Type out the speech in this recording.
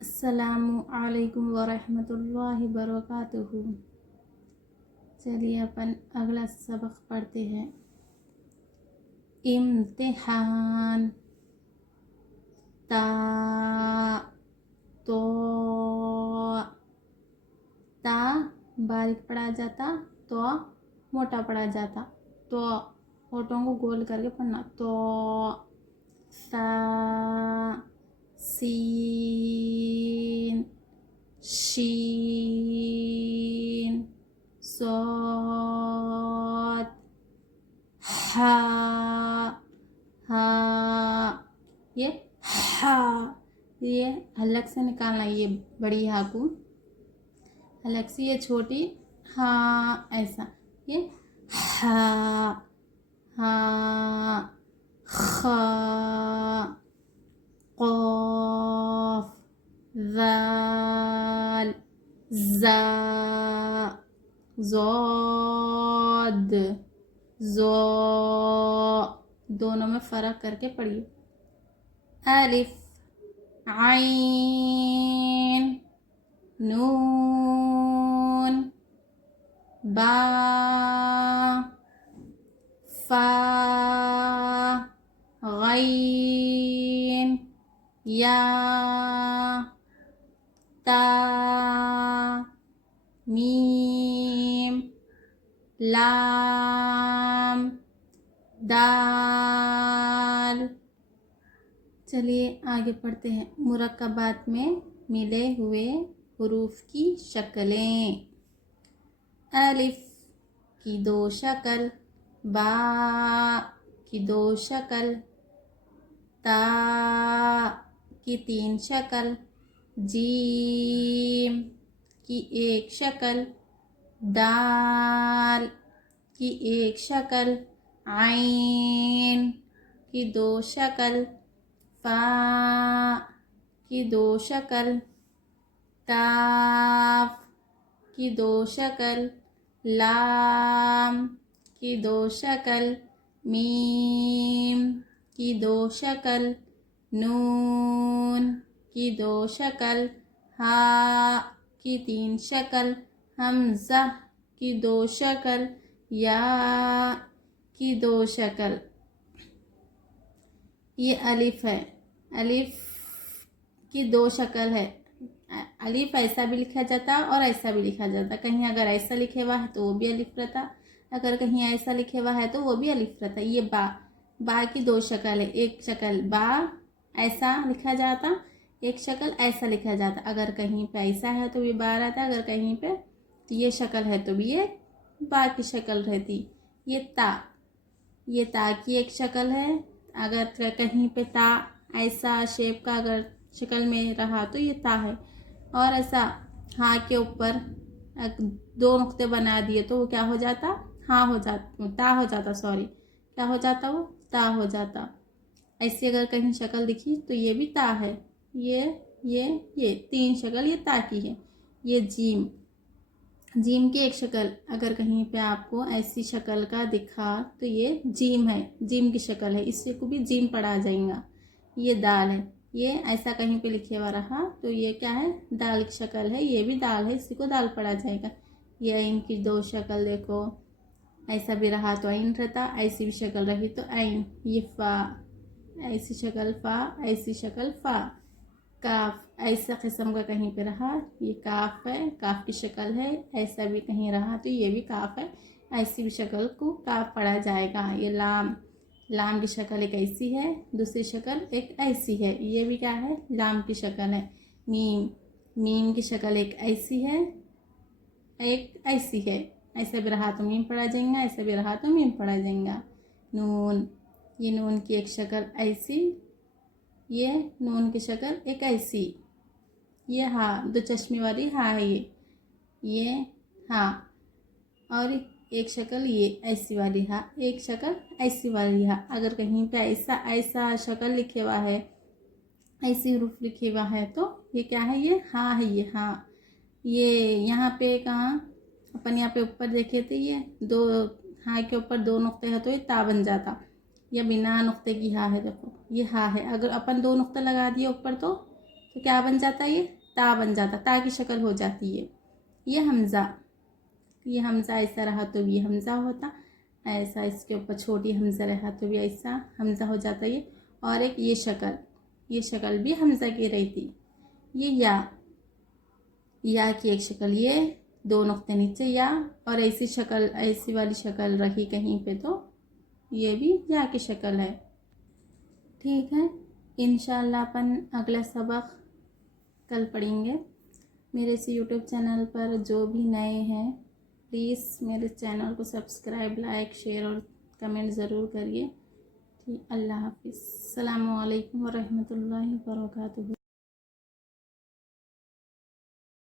अस्सलामु अलैकुम वरहमतुल्लाहि वबरकातुहू। चलिए अपन अगला सबक पढ़ते हैं। इम्तिहान ता तो ता बारीक पढ़ा जाता, तो मोटा पढ़ा जाता। तो होठों को गोल करके पढ़ना। तो ता सीन शीन सौद हा हा। ये हा, ये हलक से निकालना। ये बड़ी हा को हलक से, ये छोटी हा ऐसा। ये हा हा खा क़ाफ ज़ाल ज़ा ज़ौद ज़ो। दोनों में फ़र्क करके पढ़िए। अलिफ आइन नून बा फा गैन या ता मीम लाम दाल। चलिए आगे पढ़ते हैं। मुरक्कबात में मिले हुए हुरूफ की शक्लें। अलिफ की दो शक्ल, बा की दो शक्ल, ता की तीन शक्ल, जीम की एक शक्ल, दाल की एक शक्ल, आइन की दो शक्ल, फा की दो शक्ल, काफ की दो शक्ल, लाम की दो शक्ल, मीम की दो शक्ल, नून की दो शक्ल, हा की तीन शक्ल, हमज़ा की दो शक्ल, या की दो शक्ल। ये अलिफ है। अलिफ की दो शक्ल है। अलिफ ऐसा भी लिखा जाता और ऐसा भी लिखा जाता। कहीं अगर ऐसा लिखे हुआ है तो वो भी अलिफ रहता, अगर कहीं ऐसा लिखे हुआ है तो वो भी अलिफ रहता। ये बा की दो शक्ल है। एक शक्ल बा ऐसा लिखा जाता, एक शक्ल ऐसा लिखा जाता। अगर कहीं पे ऐसा है तो भी बा रहता, अगर कहीं पे ये शक्ल है तो भी ये बा की शक्ल रहती। ये ता की एक शक्ल है। अगर कहीं पे ता ऐसा शेप का अगर शक्ल में रहा तो ये ता है। और ऐसा हाँ के ऊपर दो नुक्ते बना दिए तो वो क्या हो जाता? हाँ हो जाता, ता हो जाता, सॉरी, क्या हो जाता? वो ता हो जाता। ऐसी अगर कहीं शक्ल दिखी तो ये भी ता है। ये तीन शक्ल ये ता की है। ये जीम की एक शक्ल अगर कहीं पे आपको ऐसी शक्ल का दिखा तो ये जीम है, जीम की शक्ल है, इससे को भी जीम पढ़ा जाएगा। ये दाल है। ये ऐसा कहीं पे लिखे हुआ रहा तो ये क्या है? दाल की शक्ल है। ये भी दाल है, इसी को दाल पढ़ा जाएगा। ये ऐन की दो शक्ल देखो, ऐसा भी रहा तो ऐन रहता, ऐसी भी शक्ल रही तो ऐन। ये फा, ऐसी शक्ल फा, ऐसी शक्ल फा। काफ ऐसा किस्म का कहीं पे रहा ये काफ है, काफ की शक्ल है। ऐसा भी कहीं रहा तो ये भी काफ है, ऐसी भी शक्ल को काफ पढ़ा जाएगा। ये लाम की शक्ल एक ऐसी है, दूसरी शक्ल एक ऐसी है। ये भी क्या है? लाम की शक्ल है। मीम की शक्ल एक ऐसी है, एक ऐसी है। ऐसा भी रहा तो मीम पढ़ा जाएगा, ऐसा भी रहा तो मीम पढ़ा जाएगा। नून, ये नून की एक शक्ल ऐसी, ये नून की शक्ल एक ऐसी। ये हाँ, दो चश्मे वाली हाँ है ये हाँ। और एक शक्ल ये ऐसी वाली हाँ, एक शक्ल ऐसी वाली हाँ। अगर कहीं पे ऐसा शक्ल लिखे हुआ है, ऐसी हरूफ लिखे हुआ है तो ये क्या है? ये हाँ है। ये हाँ, ये यहाँ पे कहाँ अपन यहाँ पे ऊपर देखे थे, ये दो हाँ के ऊपर दो नुक्ते हैं तो ये ता बन जाता। या बिना नुक्ते की हाँ है, देखो ये हाँ है। अगर अपन दो नुक्ते लगा दिए ऊपर तो तो क्या बन जाता है, ये ता बन जाता, ता की शक्ल हो जाती है। ये हमज़ा, ये हमज़ा ऐसा रहा तो भी हमज़ा होता, ऐसा इसके ऊपर छोटी हमज़ा रहा तो भी ऐसा हमज़ा हो जाता ये। और एक ये शक्ल भी हमज़ा की रहती। ये या की एक शक्ल, ये 2 नुक्ते नीचे या, और ऐसी शक्ल, ऐसी वाली शक्ल रही कहीं पे तो ये भी या की शक्ल है। ठीक है, इंशाल्लाह अपन अगला सबक कल पढ़ेंगे। मेरे इस यूट्यूब चैनल पर जो भी नए हैं प्लीज़ मेरे चैनल को सब्सक्राइब, लाइक, शेयर और कमेंट ज़रूर करिए। ठीक, अल्लाह हाफिज़। अस्सलामु अलैकुम व रहमतुल्लाहि व बरकातुहू।